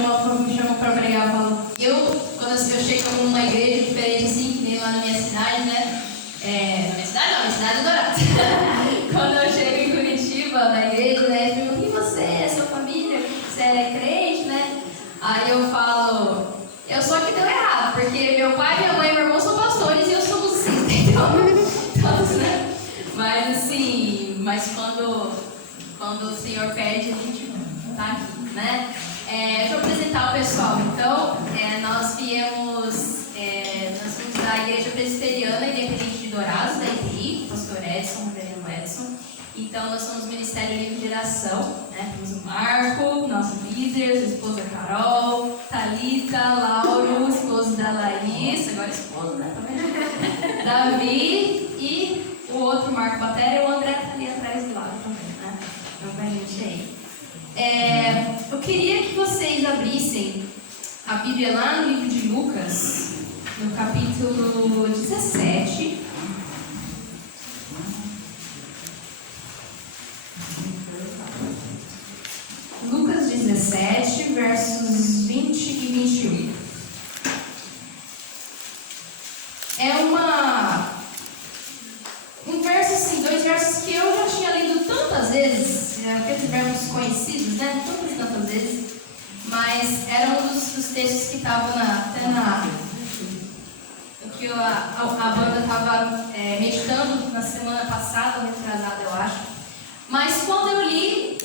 me chamam para pregar, eu falo, quando eu chego numa igreja diferente assim, que nem lá na minha cidade, né? Na minha cidade não, na cidade do Dourado. Quando eu chego em Curitiba, na igreja, né? Eu pergunto, e você, sua família, você é crente, né? Aí eu falo, eu sou a que deu errado, porque meu pai, minha mãe e meu irmão são pastores e eu sou musicista, então, né? Mas assim, quando o Senhor pede, a gente tá aqui, né? Deixa eu apresentar o pessoal. Então, nós fomos da Igreja Presbiteriana Independente de Dourados, da IPI, pastor Edson, reverendo Edson. Então, nós somos Ministério Livre Geração, né? Temos o Marco, nosso líder, sua esposa Carol, Thalita, Lauro, esposo da Laís, agora esposo, né? Também. Davi e o outro Marco Batera, e o André está ali atrás do lado também, né? Então, com a gente aí. Eu queria que vocês abrissem a Bíblia lá no livro de Lucas, no capítulo 17. Lucas 17, versos 20 e 21. Um verso assim, dois versos que eu já tinha lido tantas vezes, aqueles versos conhecidos, né? Tantas vezes, mas era um dos textos que estavam que a banda estava meditando na semana passada, retrasada, eu acho. Mas quando eu li,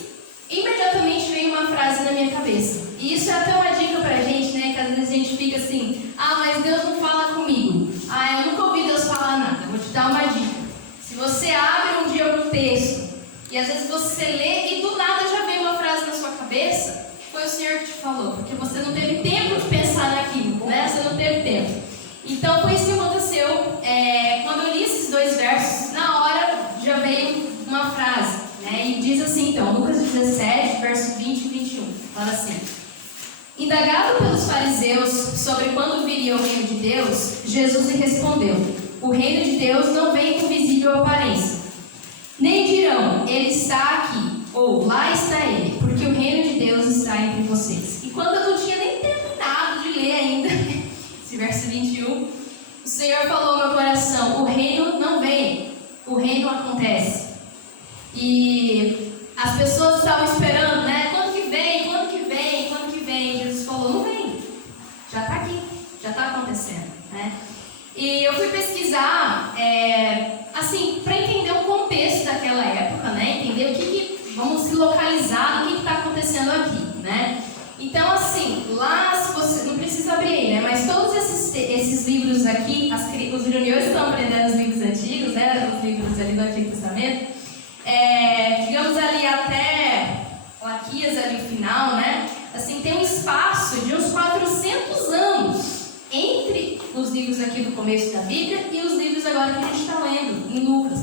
imediatamente veio uma frase na minha cabeça. E isso é até uma dica pra gente, né? Que às vezes a gente fica assim, mas Deus não fala comigo. Eu nunca ouvi Deus falar nada. Vou te dar uma dica. Se você abre um dia um texto, e às vezes você lê e do nada já vem uma frase na sua cabeça, foi o Senhor que te falou. Porque você não teve tempo de pensar naquilo, né? Você não teve tempo. Então foi isso que aconteceu. Quando eu li esses dois versos, na hora já veio uma frase, né? E diz assim, então, Lucas 17, verso 20 e 21. Fala assim: indagado pelos fariseus sobre quando viria o reino de Deus, Jesus lhe respondeu: o reino de Deus não vem com visível aparência. Nem dirão, ele está aqui, ou lá está ele, porque o reino de Deus está entre vocês. E quando eu não tinha nem terminado de ler ainda, esse verso 21, o Senhor falou ao meu coração: o reino não vem, o reino acontece. E as pessoas estavam esperando, né? Quando que vem? Quando que vem? Quando que vem? Jesus falou: não vem, já está aqui, já está acontecendo, né? E eu fui pesquisar, assim, para entender o contexto daquela época, né? Entender vamos se localizar no que está acontecendo aqui, né? Então, assim, lá, se você não precisa abrir aí, né? Mas todos esses livros aqui, os juniores estão aprendendo os livros antigos, né? Os livros ali do Antigo Testamento. Digamos ali até Malaquias, ali no final, né? Assim, tem um espaço de uns 400 anos entre os livros aqui do começo da Bíblia e os livros agora que a gente está lendo, em Lucas.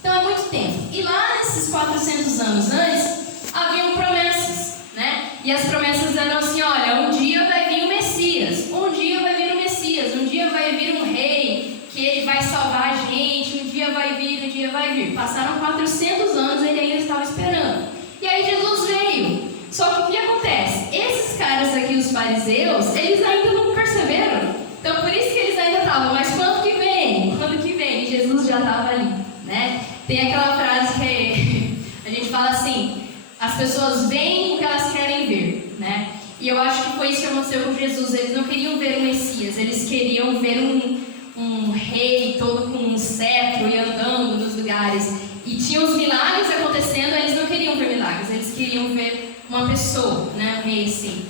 Então, é muito tempo. E lá, nesses 400 anos antes, haviam promessas, né? E as promessas eram assim: olha, um dia vai vir o Messias, um dia vai vir o Messias, um dia vai vir um rei, que ele vai salvar a gente, um dia vai vir, um dia vai vir. Passaram 400 anos e ele ainda estava esperando. E aí Jesus veio. Só que o que acontece? Esses caras aqui, os fariseus, eles ainda não perceberam. Então por isso que eles ainda estavam: mas quando que vem? Quando que vem? E Jesus já estava ali, né? Tem aquela frase que a gente fala assim: as pessoas veem o que elas querem ver, né? E eu acho que foi isso que aconteceu com Jesus. Eles não queriam ver o Messias, eles queriam ver um rei todo com um cetro e andando nos lugares. E tinha os milagres acontecendo, eles não queriam ver milagres, eles queriam ver uma pessoa, né? Um rei, sim.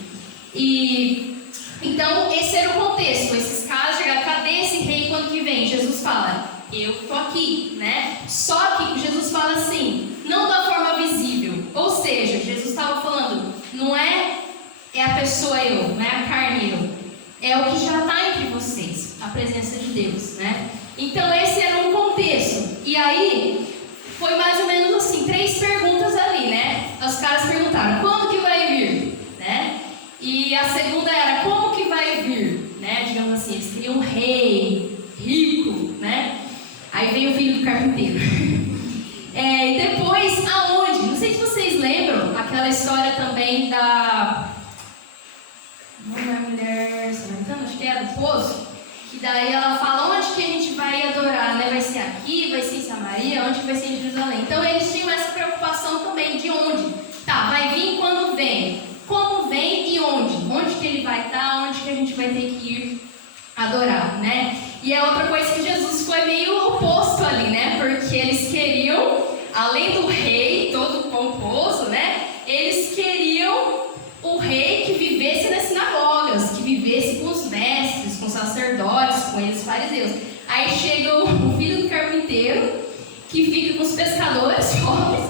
E então esse era o contexto. Esses caras chegaram: cadê esse rei quando que vem? Jesus fala: eu estou aqui, né? Só que Jesus fala assim, não da forma visível. Ou seja, Jesus estava falando, não é a pessoa eu, não é a carne eu. É o que já está entre vocês, a presença de Deus, né? Então esse era um contexto. E aí, foi mais ou menos assim, 3 perguntas ali, né? Os caras perguntaram: quando que vai vir? Né? E a segunda era: como que vai vir? Né? Digamos assim, eles queriam um rei, rico, né? Aí veio o filho do carpinteiro. E depois, aonde? Não sei se vocês lembram aquela história também poço, que daí ela fala onde que a gente vai adorar, né? Vai ser aqui, vai ser em Samaria, onde que vai ser em Jerusalém. Então eles tinham essa preocupação também de onde. Tá, vai vir quando vem. Como vem e onde? Onde que ele vai estar, onde que a gente vai ter que ir adorar, né? E é outra coisa que Jesus foi meio oposto ali, né? Porque eles queriam, além do rei todo pomposo, né? Eles queriam o rei que vivesse nas sinagogas, que vivesse com os mestres, com os sacerdotes, com eles fariseus. Aí chega o filho do carpinteiro, que fica com os pescadores pobres,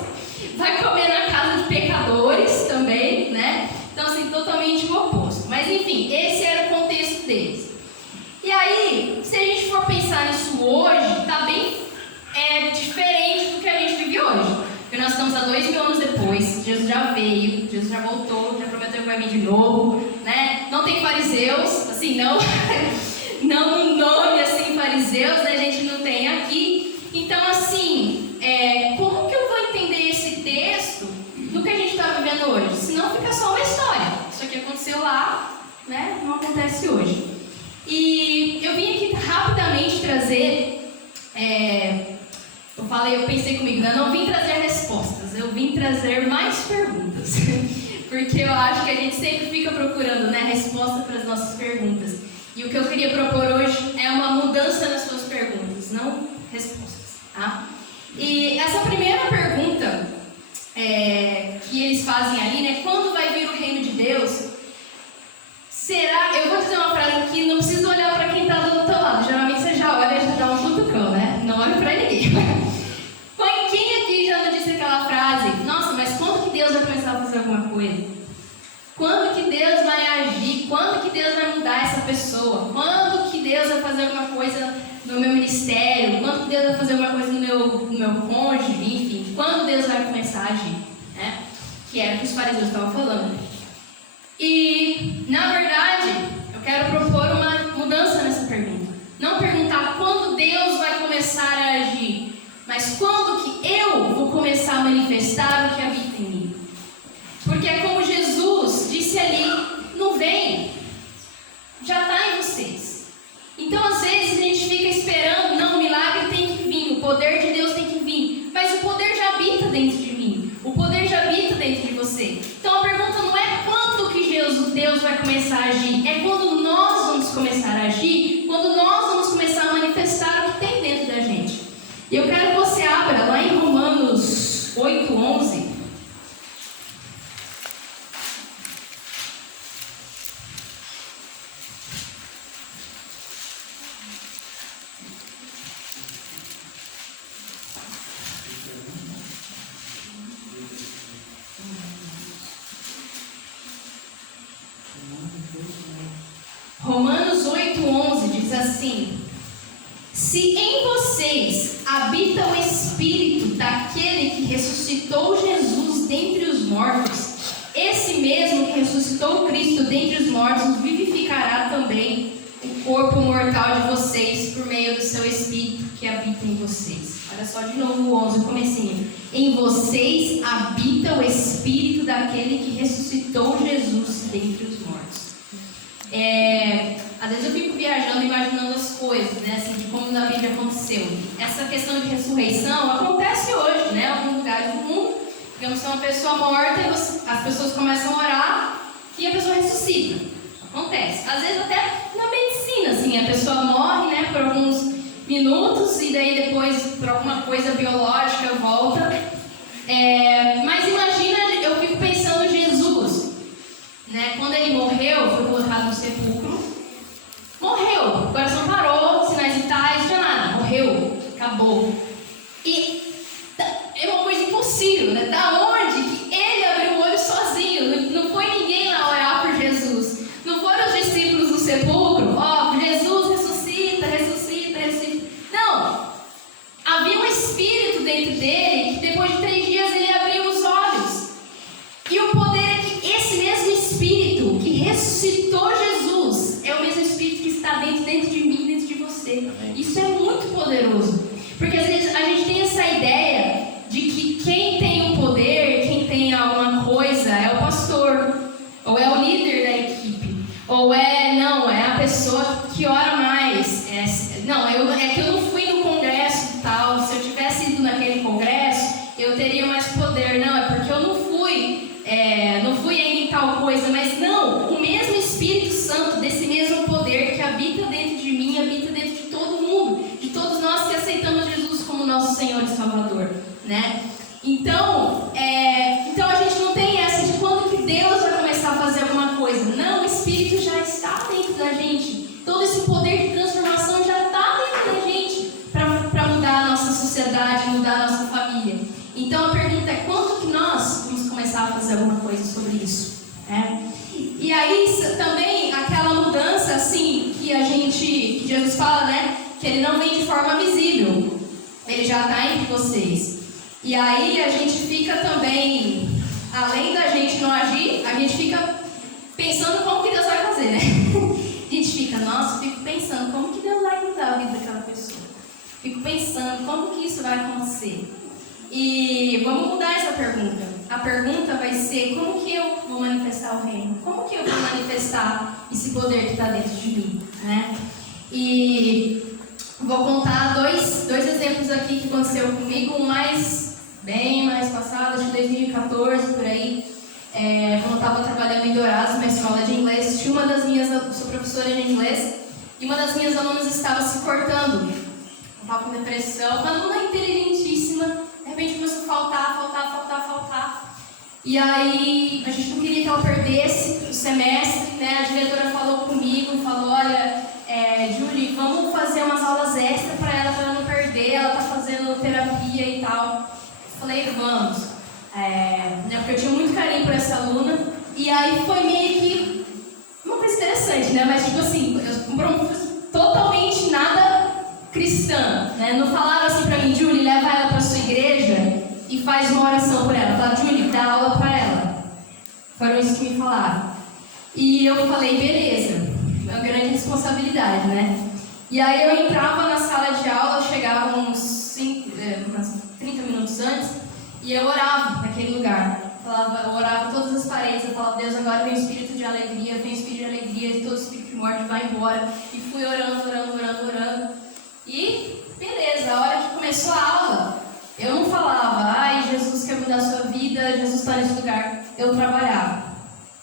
vai comer na casa de pecadores também, né? Então, assim, totalmente o oposto. Mas, enfim, esse era o contexto deles. E aí, se a gente for pensar nisso hoje, está bem diferente do que a gente vive hoje. Porque nós estamos há 2000 anos depois, Jesus já veio, Jesus já voltou, já prometeu que vai vir de novo, né? Não tem fariseus, assim, não no nome, assim, fariseus, né? A gente não tem aqui. Então, assim, como que eu vou entender esse texto no que a gente está vivendo hoje? Senão fica só uma história. Isso aqui aconteceu lá, né? Não acontece hoje. E eu vim aqui rapidamente trazer, eu pensei comigo, né? Eu não vim trazer respostas, eu vim trazer mais perguntas. Porque eu acho que a gente sempre fica procurando, né, resposta para as nossas perguntas. E o que eu queria propor hoje é uma mudança nas suas perguntas, não respostas, tá? E essa primeira pergunta que eles fazem ali, né? Quando vai vir o reino de Deus? Será? Eu vou dizer uma frase aqui, não precisa olhar para quem está do teu lado. Geralmente você já olha e já dá um cutucão, né? Não olha para ninguém. Quem aqui já não disse aquela frase? Nossa, mas quando que Deus vai começar a fazer alguma coisa? Quando que Deus vai agir? Quando que Deus vai mudar essa pessoa? Quando que Deus vai fazer alguma coisa no meu ministério? Quando que Deus vai fazer alguma coisa no meu cônjuge? Enfim, quando Deus vai começar a agir? Né? Que era o que os fariseus estavam falando. E, na verdade, eu quero propor uma mudança nessa pergunta. Não perguntar quando Deus vai começar a agir, mas quando que eu vou começar a manifestar o que habita em mim. Porque é como Jesus disse ali, não vem, já está em vocês. Então, às vezes, a gente fica esperando, não, o milagre tem que vir, o poder de Deus tem que vir, mas o poder já habita dentro de mim, o poder já habita dentro de você. Então, a pergunta não é quando que Deus vai começar a agir, é quando nós vamos começar a agir, quando nós vamos começar a manifestar o que tem dentro da gente. E eu quero que você abra lá em Romanos 8:11. Romanos 8:11 diz assim: se em vocês habita o Espírito daquele que ressuscitou Jesus dentre os mortos, esse mesmo que ressuscitou Cristo dentre os mortos vivificará também o corpo mortal de vocês por meio do seu Espírito que habita em vocês. Olha só de novo o 11, o comecinho. Em vocês habita o Espírito daquele que ressuscitou Jesus dentre os mortos. Às vezes eu fico viajando, imaginando as coisas, né, assim, de como na Bíblia aconteceu. Essa questão de ressurreição acontece hoje, né, em alguns lugares do mundo. Digamos que uma pessoa morta e as pessoas começam a orar e a pessoa ressuscita. Acontece. Às vezes até na medicina, assim, a pessoa morre, né, por alguns minutos e daí depois, por alguma coisa biológica, volta. Mas imagina, eu fico pensando em Jesus, né, quando ele morreu, foi colocado no sepulcro, morreu, o coração parou, sinais vitais, não tinha nada, morreu, acabou. E é uma coisa impossível, né? Da onde que ele abriu o olho sozinho? Não foi ninguém lá orar por Jesus. Não foram os discípulos do sepulcro, Jesus ressuscita, ressuscita, ressuscita. Não. Havia um espírito dentro dele que depois de 3 dias ele abriu os olhos. E o poder é que esse mesmo espírito que ressuscitou Jesus é o mesmo espírito que está dentro de mim, dentro de você. Isso é muito poderoso. Porque às vezes a gente tem essa ideia de que quem tem o poder, quem tem alguma coisa é o pastor, ou é o líder da equipe, ou é a pessoa que Santo, desse mesmo poder que habita dentro de mim, habita dentro de todo mundo, de todos nós que aceitamos Jesus como nosso Senhor e Salvador, né? Então a gente não tem essa de quando que Deus vai começar a fazer alguma coisa. Não, o Espírito já está dentro da gente. Todo esse poder de transformação já está dentro da gente para mudar a nossa sociedade, mudar a nossa família. Então a pergunta é, quando que nós vamos começar a fazer alguma coisa sobre isso? E aí também aquela mudança assim que Jesus fala, né? Que ele não vem de forma visível. Ele já está entre vocês. E aí a gente fica também, além da gente não agir, a gente fica pensando como que Deus vai fazer, né? A gente fica, nossa, fico pensando como que Deus vai mudar a vida daquela pessoa. Fico pensando como que isso vai acontecer. E vamos mudar essa pergunta. A pergunta vai ser, como que eu vou manifestar o reino? Como que eu vou manifestar esse poder que está dentro de mim, né? E vou contar dois exemplos aqui que aconteceu comigo, bem mais passado, acho que 2014, por aí, quando eu estava trabalhando em Dourados, numa escola de inglês, tinha eu sou professora de inglês, e uma das minhas alunas estava se cortando, estava com depressão, uma aluna inteligentíssima, de repente começou a faltar, e aí a gente não queria que ela perdesse o semestre, né? A diretora falou comigo, falou, olha, Julie, vamos fazer umas aulas extras para ela não perder, ela está fazendo terapia e tal. Falei, vamos, porque eu tinha muito carinho por essa aluna, e aí foi meio que uma coisa interessante, né? Mas tipo assim, totalmente nada cristã, né? Não falaram assim pra mim, Julie, leva ela pra sua igreja e faz uma oração por ela. Fala, Julie, dá aula pra ela. Foram isso que me falaram. E eu falei, beleza, é uma grande responsabilidade, né? E aí eu entrava na sala de aula, eu chegava uns 30 minutos antes, e eu orava naquele lugar. Eu orava todas as paredes, eu falava, Deus, agora vem o espírito de alegria, e todo espírito de morte vai embora. E fui orando. E beleza, a hora que começou a aula, eu não falava, ai, Jesus quer mudar a sua vida, Jesus está nesse lugar. Eu trabalhava,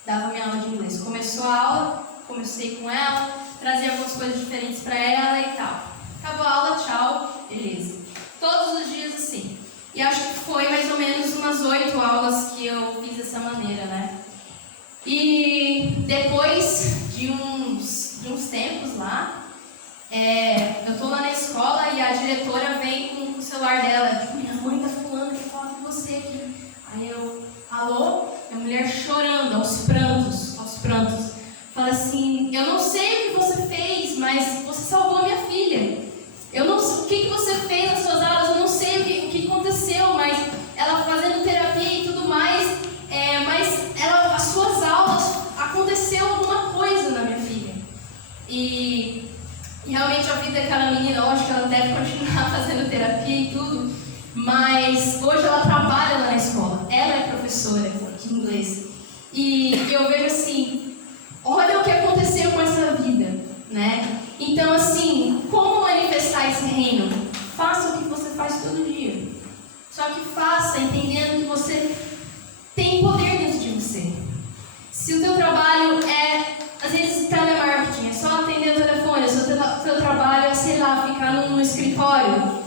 dava minha aula de inglês. Começou a aula, comecei com ela, trazia algumas coisas diferentes para ela e tal. Acabou a aula, tchau, beleza. Todos os dias assim. E acho que foi mais ou menos umas 8 aulas que eu fiz dessa maneira, né? E depois de uns tempos lá, eu tô lá na escola e a diretora vem com o celular dela, tipo, minha mãe tá falando que fala com você aqui. Aí eu, alô? E a mulher chorando, aos prantos. Fala assim, eu não sei o que você fez, mas você salvou a minha filha. Eu não sei o que você fez nas suas aulas, eu não sei o que aconteceu, mas ela fazendo terapia e tudo mais, mas as suas aulas, aconteceu alguma coisa na minha filha. E realmente a vida daquela menina, lógico que ela deve continuar fazendo terapia e tudo, mas hoje ela trabalha lá na escola, ela é professora de inglês. E eu vejo assim, olha o que aconteceu com essa vida, né? Então assim, como manifestar esse reino? Faça o que você faz todo dia. Só que faça entendendo que você tem poder dentro de você. Se o teu trabalho às vezes, telemarketing, é só atender o telefone, se o teu trabalho é, sei lá, ficar no escritório,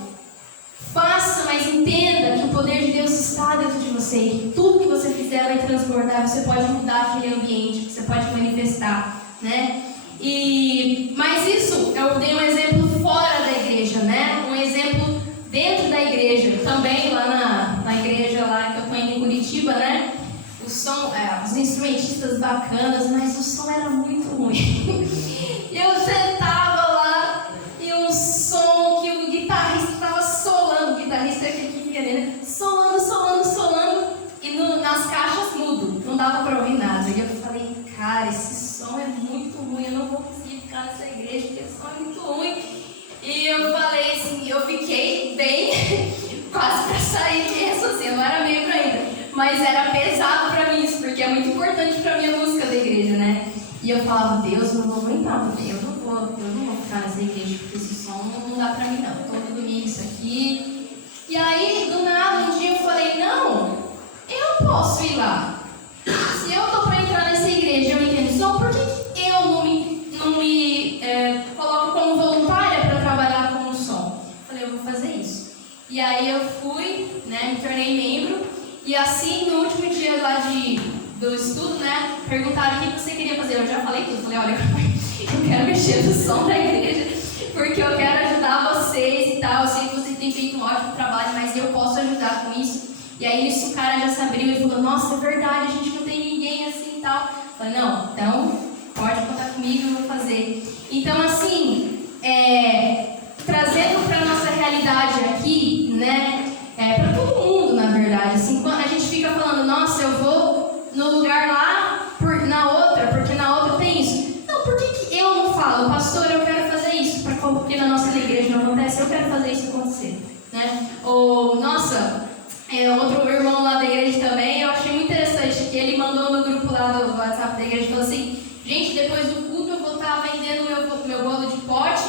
faça, mas entenda que o poder de Deus está dentro de você e que tudo que você fizer vai transbordar, você pode mudar aquele ambiente, você pode manifestar, né? Mas isso, eu dei um exemplo fora da igreja, né? Um exemplo dentro da igreja, também lá na igreja lá que eu estou indo em Curitiba, né? O som, os instrumentistas bacanas, mas o som era muito ruim. Eu sentava lá e um som que o guitarrista estava solando, o guitarrista é aquele que fica, né? Solando, e nas caixas mudo, não dava para ouvir nada. E eu falei, cara, esse som é muito ruim, eu não vou conseguir ficar nessa igreja, porque o som é muito ruim. E eu falei assim, eu fiquei bem, quase para sair mesmo, assim, eu não era membro ainda. Mas era pesado para mim isso, porque é muito importante para mim a música da igreja, né? E eu falava, Deus, eu não vou aguentar, eu não vou ficar nessa igreja, porque esse som não dá para mim não, todo domingo isso aqui. E aí, do nada, um dia eu falei, não, eu posso ir lá. Se eu tô para entrar nessa igreja, eu entendo som, por que eu não me do estudo, né? Perguntaram o que você queria fazer. Eu já falei tudo. Falei, olha, eu quero mexer no som da igreja, porque eu quero ajudar vocês e tal. Eu sei que vocês têm feito um ótimo trabalho, mas eu posso ajudar com isso. E aí isso o cara já se abriu e falou, nossa, é verdade, a gente não tem ninguém assim e tal. Eu falei, não, então pode contar comigo, eu vou fazer. Então, assim, trazendo para a nossa realidade aqui, né? Para todo mundo, na verdade. Assim, quando a gente fica falando, nossa, eu vou no lugar lá, na outra, porque na outra tem isso. Não, por que eu não falo, pastor, eu quero fazer isso, porque na nossa igreja não acontece, eu quero fazer isso acontecer, né? Ou, nossa, outro irmão lá da igreja também, eu achei muito interessante, que ele mandou no grupo lá do WhatsApp da igreja, falou assim, gente, depois do culto eu vou estar vendendo meu bolo de pote,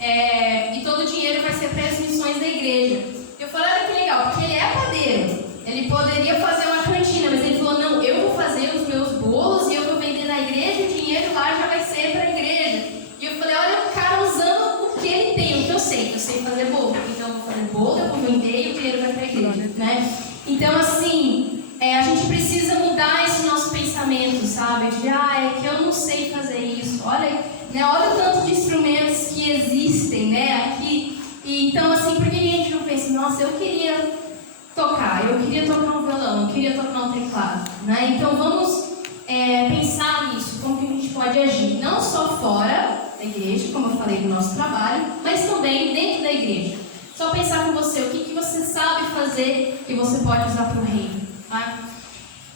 e todo o dinheiro vai ser para as missões da igreja. Eu falei, olha que legal, porque ele é padeiro, ele poderia fazer uma cantina, mas ele falou, não, eu vou fazer os meus bolos e eu vou vender na igreja, o dinheiro lá já vai ser para a igreja. E eu falei, olha o cara usando o que ele tem, o que eu sei fazer bolo, então eu vou fazer bolo, eu vou vender e o dinheiro vai para a igreja, né? Então, assim, a gente precisa mudar esse nosso pensamento, sabe? De, é que eu não sei fazer isso, olha o tanto de instrumentos que existem, né, aqui. E, então, assim, por que a gente não pensa, nossa, eu queria tocar um violão, eu queria tocar um teclado, né? Então, vamos pensar nisso, como que a gente pode agir, não só fora da igreja, como eu falei do nosso trabalho, mas também dentro da igreja. Só pensar com você, o que você sabe fazer que você pode usar para o reino, tá?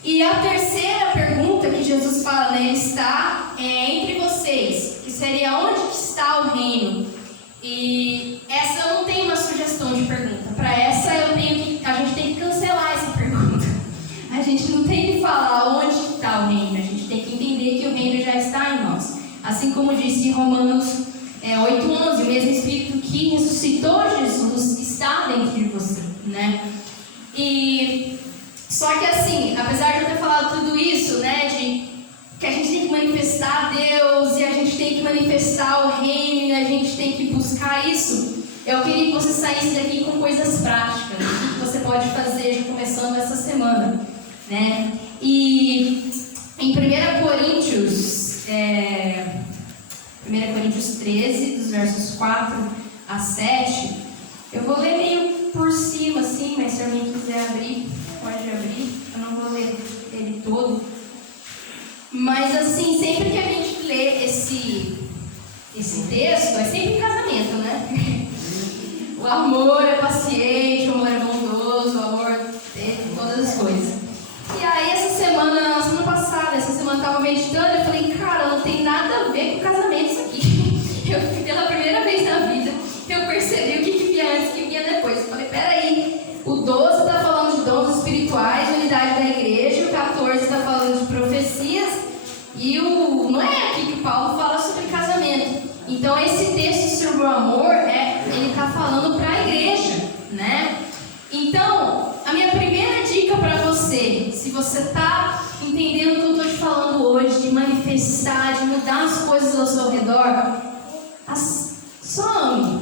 E a terceira pergunta que Jesus fala, né, ele está entre vocês, que seria onde que está o reino? E essa eu não tenho uma sugestão de pergunta. Para essa a gente tem que cancelar essa pergunta. A gente não tem que falar onde está o reino, a gente tem que entender que o reino já está em nós. Assim como disse em Romanos 8:11, o mesmo Espírito que ressuscitou Jesus está dentro de você, né? E só que assim, apesar de eu ter falado tudo isso, né, de que a gente tem que manifestar Deus e a gente tem que manifestar o reino e a gente tem que buscar isso, eu queria que você saísse daqui com coisas práticas, o que você pode fazer começando essa semana, né? E em 1 Coríntios 13, dos versos 4 a 7, eu vou ler meio por cima assim, mas se alguém quiser abrir, pode abrir, eu não vou ler ele todo. Mas assim, sempre que a gente lê esse texto, é sempre em casamento, né? O amor é paciente, o amor é bondoso, o amor é todas as coisas. E aí essa semana passada, eu estava meditando, eu falei, cara, não tem nada a ver com casamento isso aqui. Pela primeira vez na vida, eu percebi o que vinha antes e o que vinha depois. Eu falei, peraí, o 12 está falando de dons espirituais, unidade da igreja, o 14 está falando de profecias, e não é aqui que Paulo fala sobre casamento. Então esse texto sobre o amor, ele está falando para a igreja, né? Então, a minha primeira dica para você, se você está entendendo o que eu estou te falando hoje, de manifestar, de mudar as coisas ao seu redor, só ame.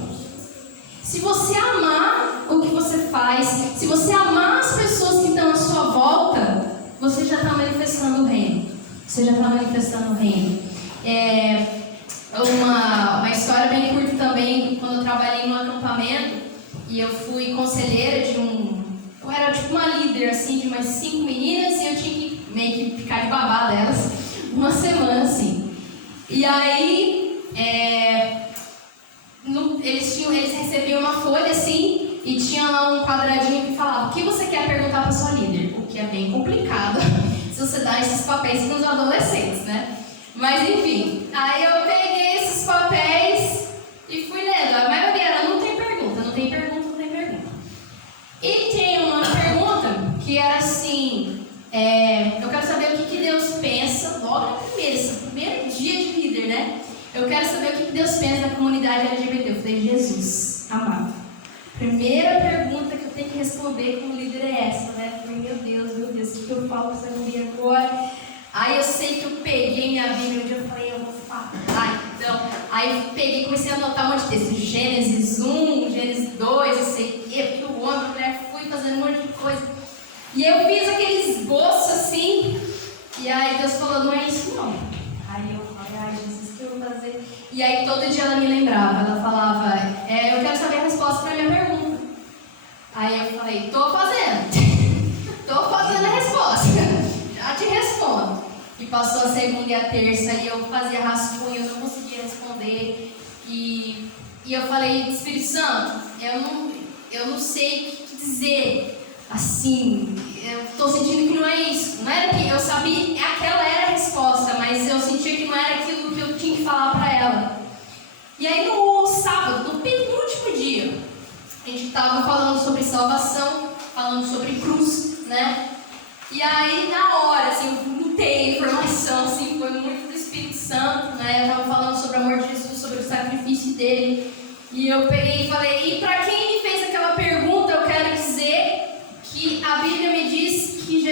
Se você amar o que você faz, se você amar as pessoas que estão à sua volta, você já está manifestando o reino. Você já está manifestando o reino. Uma história bem curta também, quando eu trabalhei no acampamento, e eu fui conselheira eu era tipo uma líder assim, de umas 5 meninas, e eu tinha que meio que ficar de babá delas uma semana assim. E aí, eles recebiam uma folha assim, e tinha lá um quadradinho que falava, o que você quer perguntar para sua líder? O que é bem complicado, se você dá esses papéis para os adolescentes, né? Mas enfim, aí eu peguei esses papéis e fui lendo. A maioria era, não tem pergunta, não tem pergunta, não tem pergunta. E tem uma pergunta que era assim, eu quero saber o que Deus pensa, logo no primeiro dia de líder, né? Eu quero saber o que Deus pensa da comunidade LGBT. Eu falei, Jesus, amado. Primeira pergunta que eu tenho que responder como líder é essa, né? Eu falei, meu Deus, o que eu falo para essa mulher agora? Aí eu sei que eu peguei minha Bíblia, um dia eu falei, eu vou falar, então. Aí eu peguei e comecei a anotar um monte de texto. Gênesis 1, Gênesis 2, eu sei o quê, porque o homem, a mulher, fui fazendo um monte de coisa. E eu fiz aquele esboço assim, E aí Deus falou, não é isso não. Aí eu falei, ai Jesus, o que eu vou fazer? E aí todo dia ela me lembrava, ela falava, eu quero saber a resposta para a minha pergunta. Aí eu falei, tô fazendo. Tô fazendo a resposta. Já te respondo. E passou a segunda e a terça e eu fazia rascunho, eu não conseguia responder. E eu falei, Espírito Santo, eu não sei o que dizer. Assim, eu estou sentindo que não é isso. Não era que eu sabia, aquela era a resposta, mas eu sentia que não era aquilo que eu tinha que falar para ela. E aí no sábado, no penúltimo dia, a gente estava falando sobre salvação, falando sobre cruz, né? E aí na hora, assim, eu vomitei a informação, assim, foi muito do Espírito Santo, né? Eu estava falando sobre o amor de Jesus, sobre o sacrifício dele. E eu peguei e falei, e para quem me fez aquela pergunta, eu quero dizer que a Bíblia me diz que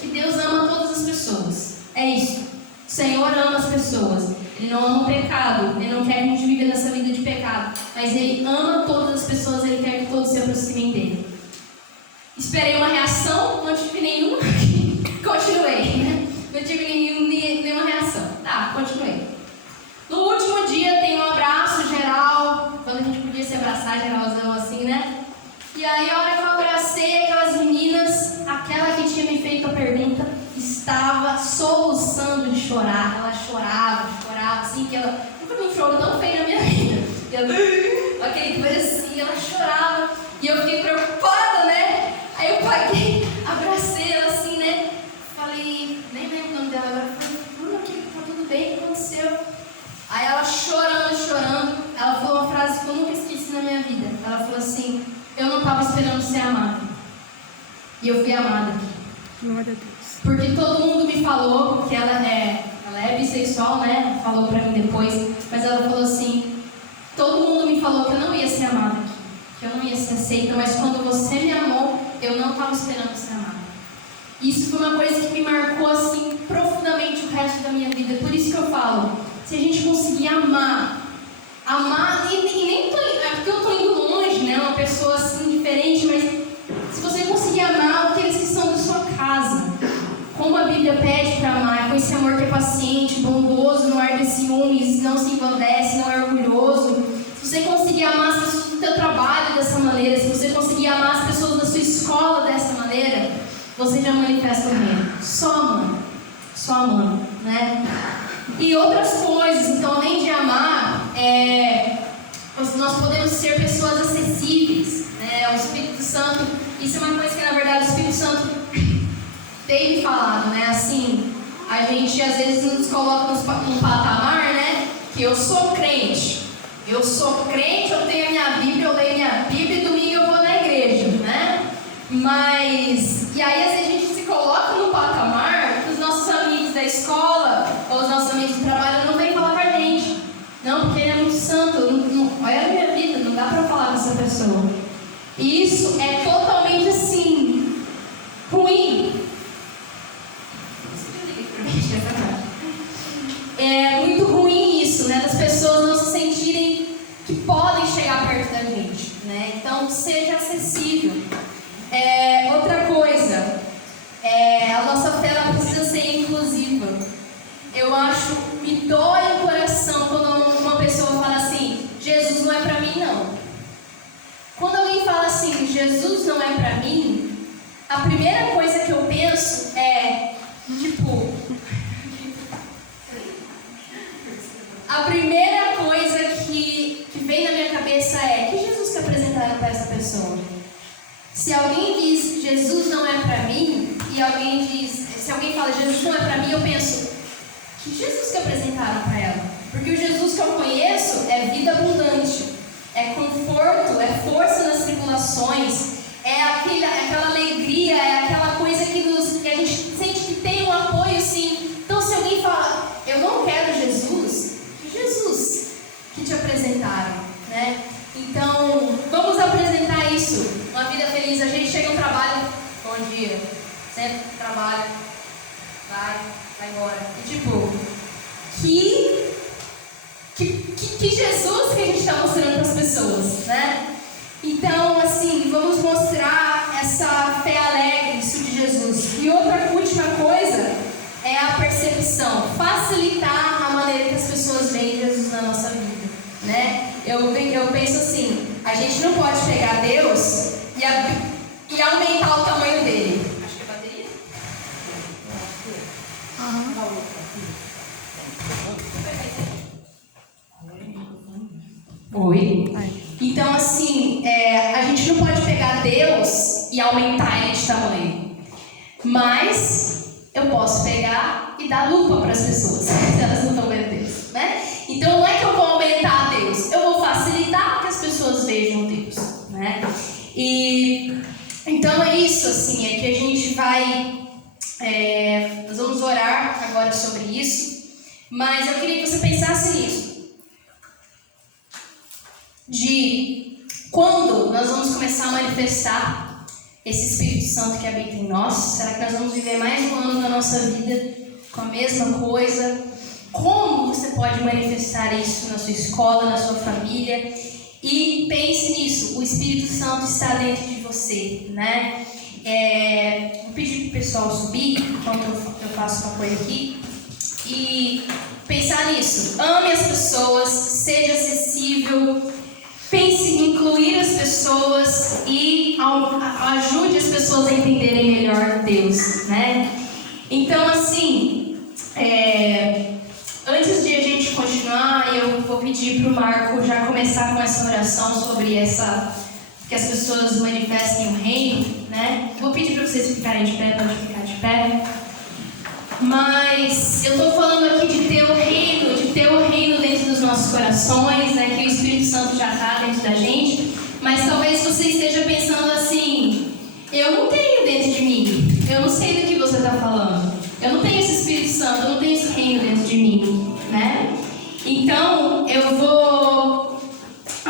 que Deus ama todas as pessoas. É isso. O Senhor ama as pessoas. Ele não ama o pecado. Ele não quer que a gente viva nessa vida de pecado. Mas Ele ama todas as pessoas. Ele quer que todos se aproximem dele. Esperei uma reação. Não tive nenhuma. Continuei. Né? Não tive nenhuma reação. Tá, continuei. No último dia tem um abraço geral. Quando a gente podia se abraçar geralzão assim, né? E aí, a hora que eu abracei aquelas meninas, aquela que tinha me feito a pergunta estava soluçando de chorar. Ela chorava, assim, que ela nunca vi um choro tão feio na minha vida. Aquele coisa assim, ela chorava. E eu fiquei preocupada, né? Aí eu paguei, abracei ela assim, né? Falei, nem lembro o nome dela agora. Falei, Bruna, tá tudo bem? O que aconteceu? Aí ela chorando, ela falou uma frase que eu nunca esqueci na minha vida. Ela falou assim, eu não estava esperando ser amada. E eu fui amada. Glória a Deus. Porque todo mundo me falou, porque ela é bissexual, né? Falou pra mim depois. Mas ela falou assim, todo mundo me falou que eu não ia ser amada aqui. Que eu não ia ser aceita. Mas quando você me amou, eu não estava esperando ser amada. Isso foi uma coisa que me marcou assim profundamente o resto da minha vida. Por isso que eu falo, se a gente conseguir amar, e nem porque eu estou indo longe, né? Uma pessoa assim diferente, mas se você conseguir amar aqueles que são da sua casa, como a Bíblia pede para amar, com esse amor que é paciente, bondoso, não arde ciúmes, não se envandece, não é orgulhoso. Se você conseguir amar as pessoas do seu trabalho dessa maneira, se você conseguir amar as pessoas da sua escola dessa maneira, você já manifesta o reino. Só amando, né? E outras coisas, então além de amar, nós podemos ser pessoas acessíveis, né? O Espírito Santo, isso é uma coisa que na verdade o Espírito Santo tem me falado, né? Assim, a gente às vezes nos coloca num patamar, né? Que eu sou crente, eu tenho a minha Bíblia, eu leio minha Bíblia e domingo eu vou na igreja, né? E aí às vezes a gente se coloca num patamar que os nossos amigos da escola ou os nossos amigos do trabalho não vêm falar com a gente. Não, porque ele é muito santo, olha a minha vida, não dá pra falar com essa pessoa. E isso é totalmente assim, ruim. É muito ruim isso, né? Das pessoas não se sentirem que podem chegar perto da gente, né? Então, seja acessível. Outra coisa, a nossa fé ela precisa ser inclusiva. Eu acho, me dói o coração quando uma pessoa fala assim, Jesus não é pra mim não. Quando alguém fala assim, Jesus não é pra mim, a primeira coisa que eu penso é, a primeira coisa que vem na minha cabeça é, que Jesus que apresentaram para essa pessoa? Se alguém diz, Jesus não é pra mim, se alguém fala, Jesus não é pra mim, eu penso, que Jesus que apresentaram para ela? Porque o Jesus que eu conheço é vida abundante, é conforto, é força nas tribulações, é aquela alegria, é aquela coisa que a gente sente que tem um apoio, sim. Então, se alguém fala, eu não quero Jesus, que Jesus que te apresentaram, né? Então, vamos apresentar isso, uma vida feliz. A gente chega no trabalho, bom dia, sempre trabalha, vai embora. E que Jesus que a gente está mostrando para as pessoas, né? Então, assim, vamos mostrar essa fé alegre, isso de Jesus. E outra última coisa, eu penso assim, a gente não pode pegar Deus e aumentar o tamanho dele. Acho que é bateria? Oi? Então, assim, a gente não pode pegar Deus e aumentar ele de tamanho. Mas eu posso pegar e dar lupa para as pessoas, se elas não estão vendo Deus, né? Então, não é que eu vou aumentar Deus, eu vou facilitar que as pessoas vejam Deus, né? E então é isso, assim, é que a gente vai... nós vamos orar agora sobre isso, mas eu queria que você pensasse nisso. De quando nós vamos começar a manifestar esse Espírito Santo que habita em nós? Será que nós vamos viver mais um ano da nossa vida com a mesma coisa? Como você pode manifestar isso na sua escola, na sua família? E pense nisso, o Espírito Santo está dentro de você, né? Vou pedir para o pessoal subir, enquanto eu faço uma coisa aqui. E pensar nisso. Ame as pessoas, seja acessível. Pense em incluir as pessoas e ajude as pessoas a entenderem melhor Deus, né? Então, assim, antes de a gente continuar, eu vou pedir para o Marco já começar com essa oração sobre que as pessoas manifestem o reino, né? Vou pedir para vocês ficarem de pé, pode ficar de pé. Mas eu estou falando aqui de ter o reino dentro dos nossos corações, né? Que o Espírito Santo já está dentro da gente. Mas talvez você esteja pensando assim: eu não tenho dentro de mim, eu não sei do que você está falando, eu não tenho esse Espírito Santo, eu não tenho esse reino dentro de mim, né? Então eu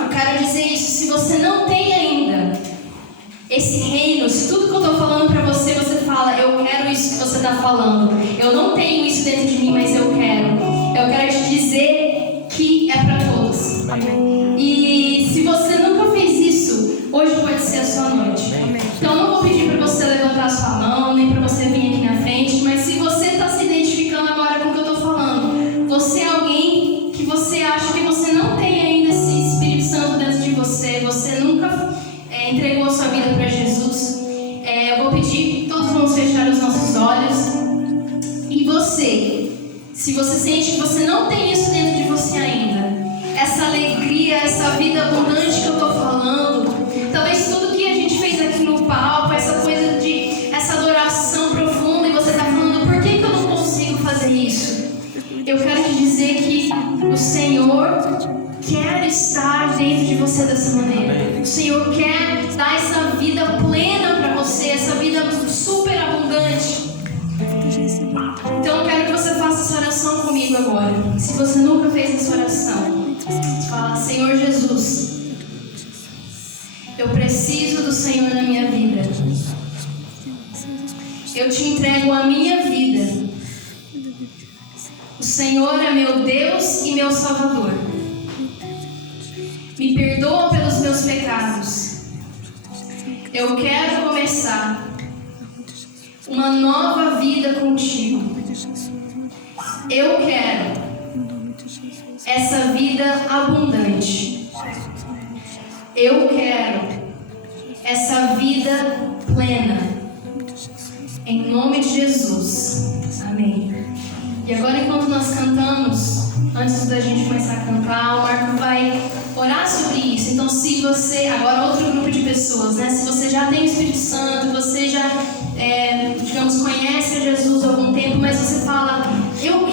quero dizer isso: se você não tem ainda esse reino, se tudo que eu estou falando para você, você fala, eu quero isso que você está falando, eu não tenho isso dentro de mim, mas eu quero te dizer que é para todos. Amém. E se você nunca fez isso, hoje pode ser a sua noite. Amém. Então não vou pedir para você levantar a sua mão, nem para você vir aqui na frente, mas se você está se identificando agora com o que eu estou falando, você é alguém que você acha que você não tem ainda esse Espírito Santo dentro de você, você nunca entregou a sua vida para Jesus, eu vou pedir que todos vamos fechar os nossos olhos. E você, se você sente que você não tem isso dentro de você ainda, essa alegria, essa vida abundante que eu estou falando, talvez tudo que a gente fez aqui no palco, essa coisa essa adoração profunda, e você está falando, por que eu não consigo fazer isso? Eu quero te dizer que o Senhor quer estar dentro de você dessa maneira. O Senhor quer dar essa vida plena para você, essa vida super abundante. Então eu quero que você faça essa oração comigo agora. Se você nunca fez essa oração, fala: Senhor Jesus, eu preciso do Senhor na minha vida. Eu te entrego a minha vida. O Senhor é meu Deus e meu Salvador. Me perdoa pelos meus pecados. Eu quero começar uma nova vida contigo. Eu quero essa vida abundante. Eu quero essa vida plena. Em nome de Jesus. Amém. E agora, enquanto nós cantamos, antes da gente começar a cantar, o Marco vai orar sobre isso. Então, se você, agora outro grupo de pessoas, né? Se você já tem o Espírito Santo, você já, digamos, conhece a Jesus há algum tempo, mas você fala, eu